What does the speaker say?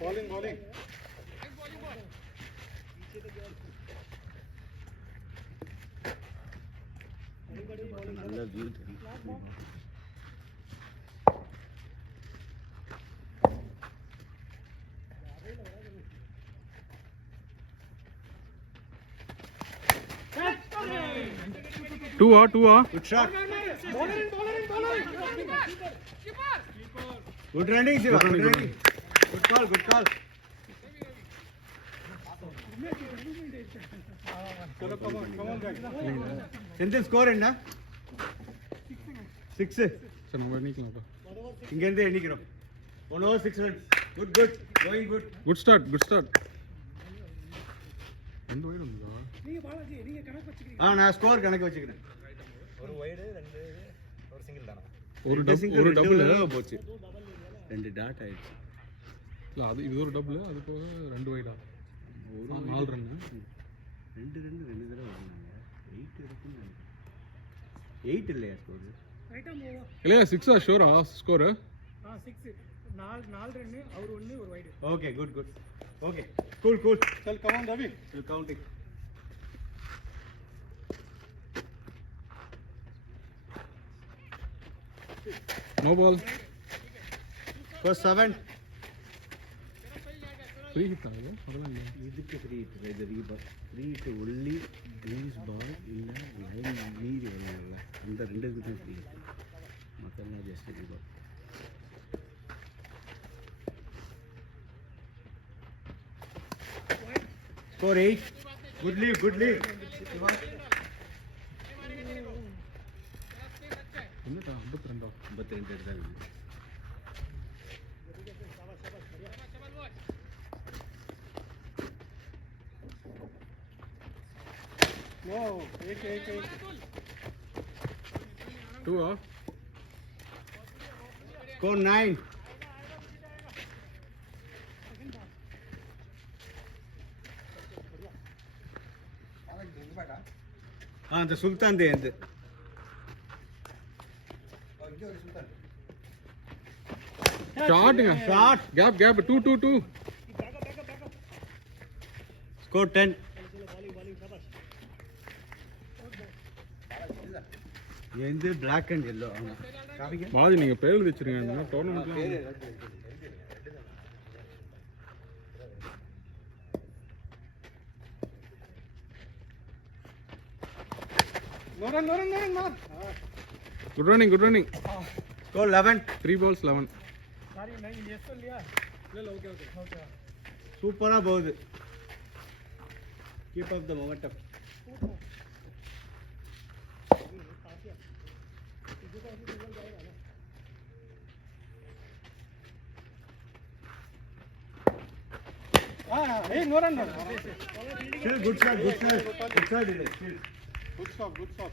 Bowling. நல்ல வியூ. 2 Good shot. Good running, Shiva. Good running. Good call. Come on, guys. Sentence score என்ன? 6. சரி நம்ம எண்ணிக்கலாம்ப்பா. இங்க இருந்து எண்ணிக்கிறோம். 1 over 6 runs. Good. Going good. Good start. ரெண்டு வைடு வந்ததா? நான் ஸ்கோர் கணக்கு வச்சுக்கிறேன். ஒரு வைடு ரெண்டு ஒரு சிங்கிள் தானா? ஒரு டபுள் போச்சு. 2 டாட் ஆயிடுச்சு. இல்ல அது இது ஒரு டபுள் அது போக ரெண்டு வைடா. ஒரு 4 ரன். 2 தடவை வந்தாங்க. 8 இருக்குன்னு நினைக்கிறேன். 8 இல்லையா ஸ்கோர்? இல்லையா 6 ஷூரா ஸ்கோர்? 6 4 ரன் அவர் 1 ஒரு wide. Okay, good. Okay, cool. Chal, come on, Ravi. We'll count it. No ball. First 7. Free hit ஆகுது அதெல்லாம் இல்லை. இதுக்கு ஃப்ரீ ஹிட் இது ரீபால். ஃப்ரீ ஹிட் ஒன்லி க்ரீஸ் பால் இல்லை லைன் மீறி வருவாங்கல்ல அந்த 2க்கு தான் ஃப்ரீ ஹிட். மற்றெல்லாம் ஜஸ்ட் ரீபால். Score 8. Good lead. என்னடா 52 52 தான் இருக்கு. Wow, 8. 2 Score 9. அந்த சுல்தான் தே அந்த ஷாட் கேப் 2 ஸ்கோர் 10. எந்த பிளாக் அண்ட் yellow காமிங்க. பாதி நீங்க பேர் எழுதி வச்சிருங்க இந்த டோர்னமெண்ட்ல. No. Good running. Score 11. 3 balls 11. சாரி நான் இங்க எஸ் இல்லையா? இல்ல ஓகே. சூப்பரா போகுது. கீப் அப் தி momentum. no run. Still good shot. Good stop. Good stop.